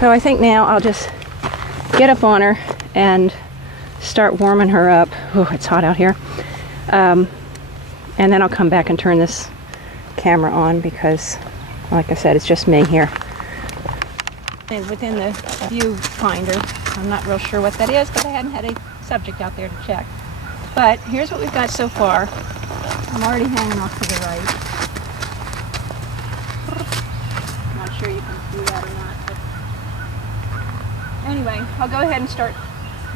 So I think now I'll just get up on her and start warming her up. Oh, it's hot out here. And then I'll come back and turn this camera on because, like I said, it's just me here. And within the viewfinder, I'm not real sure what that is because I hadn't had a subject out there to check. But here's what we've got so far. I'm already hanging off to the right. I'm not sure you can see that or not. But anyway, I'll go ahead and start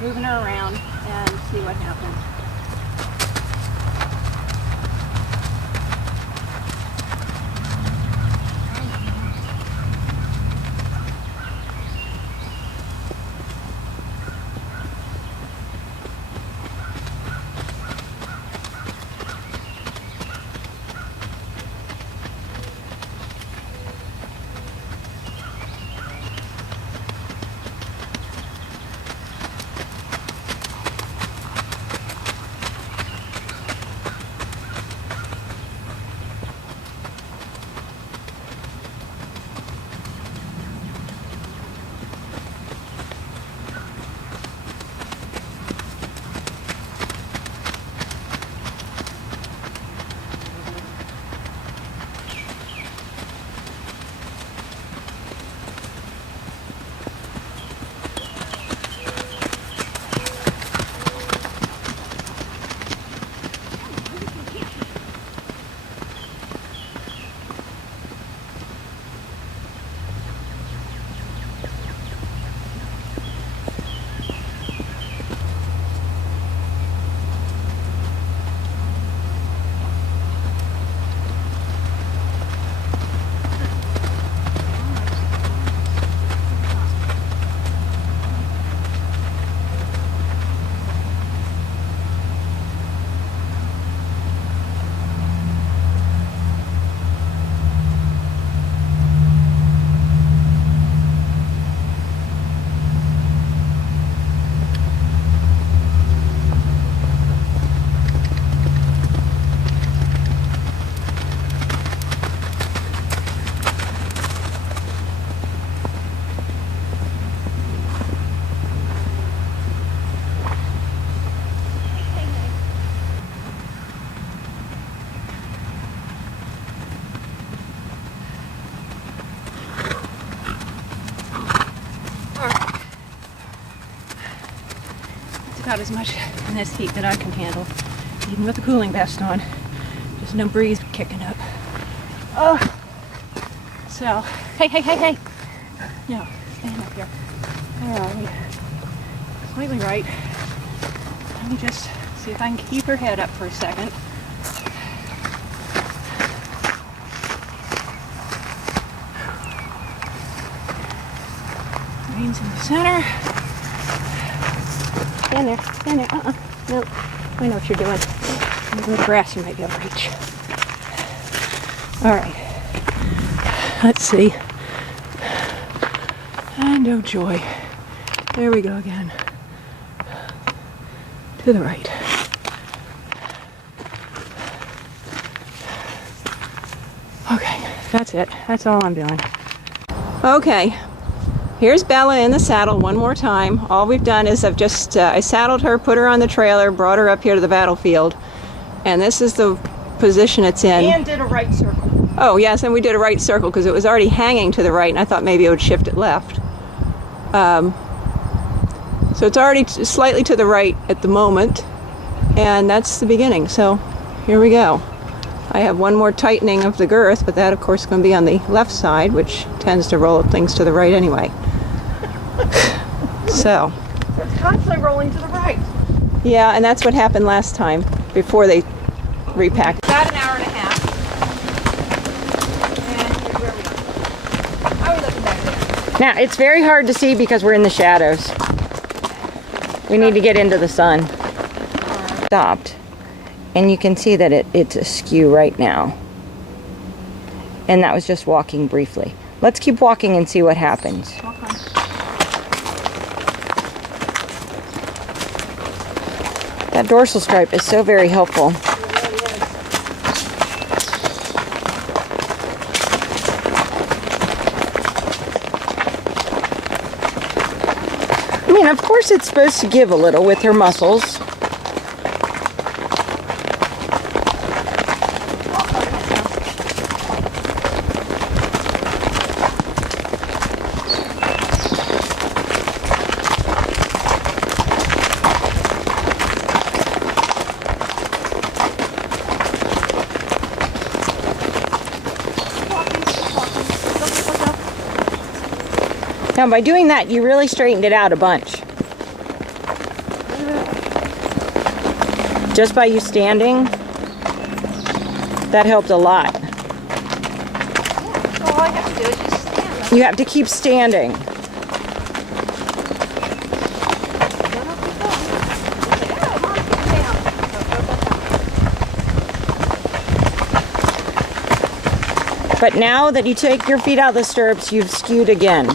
moving her around and see what happens. About as much in this heat that I can handle, even with the cooling vest on. There's no breeze kicking up. Oh, so hey! No, stand up here. Where are we? Completely right. Let me just see if I can keep her head up for a second. Reins in the center. Stand there. No, I know what you're doing. In the grass you might be able to reach. All right. Let's see. And oh joy. There we go again. To the right. Okay, that's it. That's all I'm doing. Okay. Here's Bella in the saddle one more time. All we've done is I've just, I saddled her, put her on the trailer, brought her up here to the battlefield. And this is the position it's in. And did a right circle. Oh yes, and we did a right circle because it was already hanging to the right and I thought maybe it would shift it left. So it's already slightly to the right at the moment. And that's the beginning. So here we go. I have one more tightening of the girth, but that of course is going to be on the left side, which tends to roll things to the right anyway. So it's constantly rolling to the right. Yeah, and that's what happened last time before they repacked. About an hour and a half. And here's where we are. How are we looking back there? Now, it's very hard to see because we're in the shadows. We need to get into the sun. Stopped. And you can see that it's askew right now. And that was just walking briefly. Let's keep walking and see what happens. Walk on. That dorsal stripe is so very helpful. mean, of course it's supposed to give a little with her muscles. Now, by doing that, you really straightened it out a bunch. Just by you standing, that helped a lot. All I have to do is just stand. You have to keep standing. But now that you take your feet out of the stirrups, you've skewed again.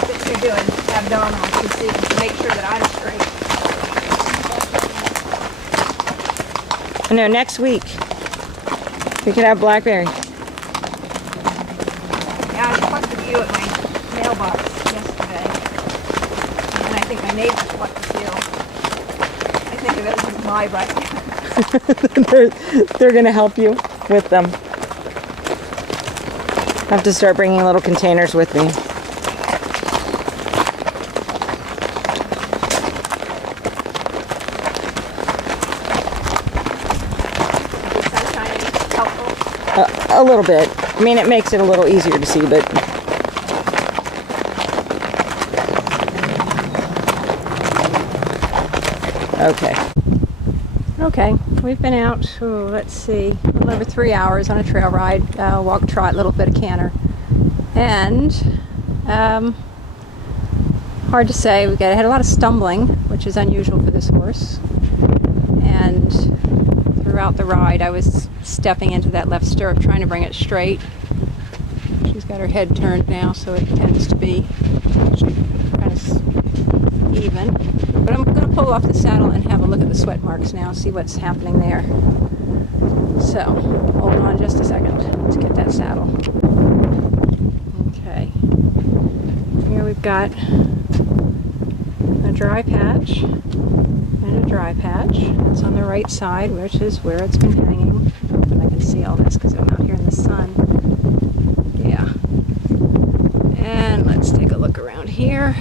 What you're doing, abdominals, to see, to make sure that I'm straight. I know, next week we could have blackberry. Yeah, I plucked a few at my mailbox yesterday. And I think my neighbors plucked a few. I think of it as my right. They're going to help you with them. I have to start bringing little containers with me. Sunshine is helpful. A little bit. I mean, it makes it a little easier to see, but... Okay. Okay, we've been out, let's see, a little over 3 hours on a trail ride, walk, trot, little bit of canter. And, hard to say, we had a lot of stumbling, which is unusual for this horse. And throughout the ride, I was stepping into that left stirrup, trying to bring it straight. She's got her head turned now, so it tends to be kind of even. But I'm going to pull off the saddle and have a look at the sweat marks now, see what's happening there. So, hold on just a second. Let's get that saddle. Okay. Here we've got a dry patch and a dry patch. It's on the right side, which is where it's been hanging. Hoping I can see all this because I'm out here in the sun. Yeah. And let's take a look around here.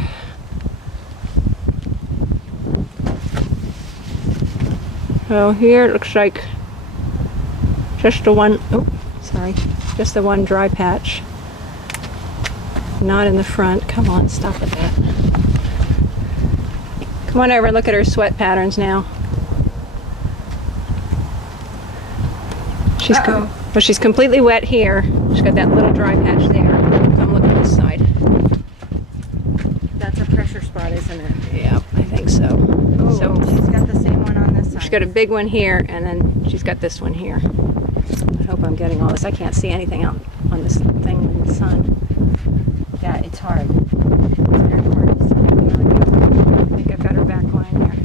So here it looks like just the one, just the one dry patch. Not in the front. Come on, stop with that. Come on over and look at her sweat patterns now. She's completely wet here. She's got that little dry patch there. Come look at this side. That's a pressure spot, isn't it? Yeah, I think so. Oh, so she's got the same one on this side. She's got a big one here, and then she's got this one here. I hope I'm getting all this. I can't see anything out on this thing in the sun. Yeah, it's hard. It's very hard to see. I think I've got her back line there.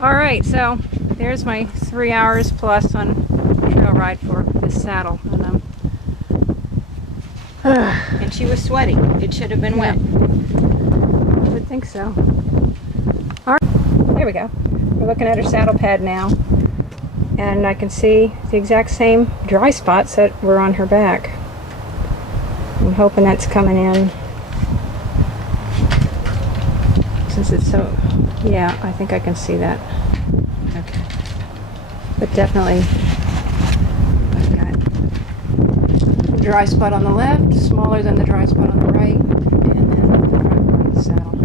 All right, so there's my 3 hours plus on trail ride for this saddle, and and she was sweaty. It should have been wet. I would think so. All right, there we go. We're looking at her saddle pad now, and I can see the exact same dry spots that were on her back. I'm hoping that's coming in. Since it's so, yeah, I think I can see that. Okay. But definitely, I've got the dry spot on the left, smaller than the dry spot on the right, and then the front part of the saddle.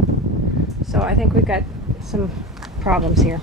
So I think we've got some problems here.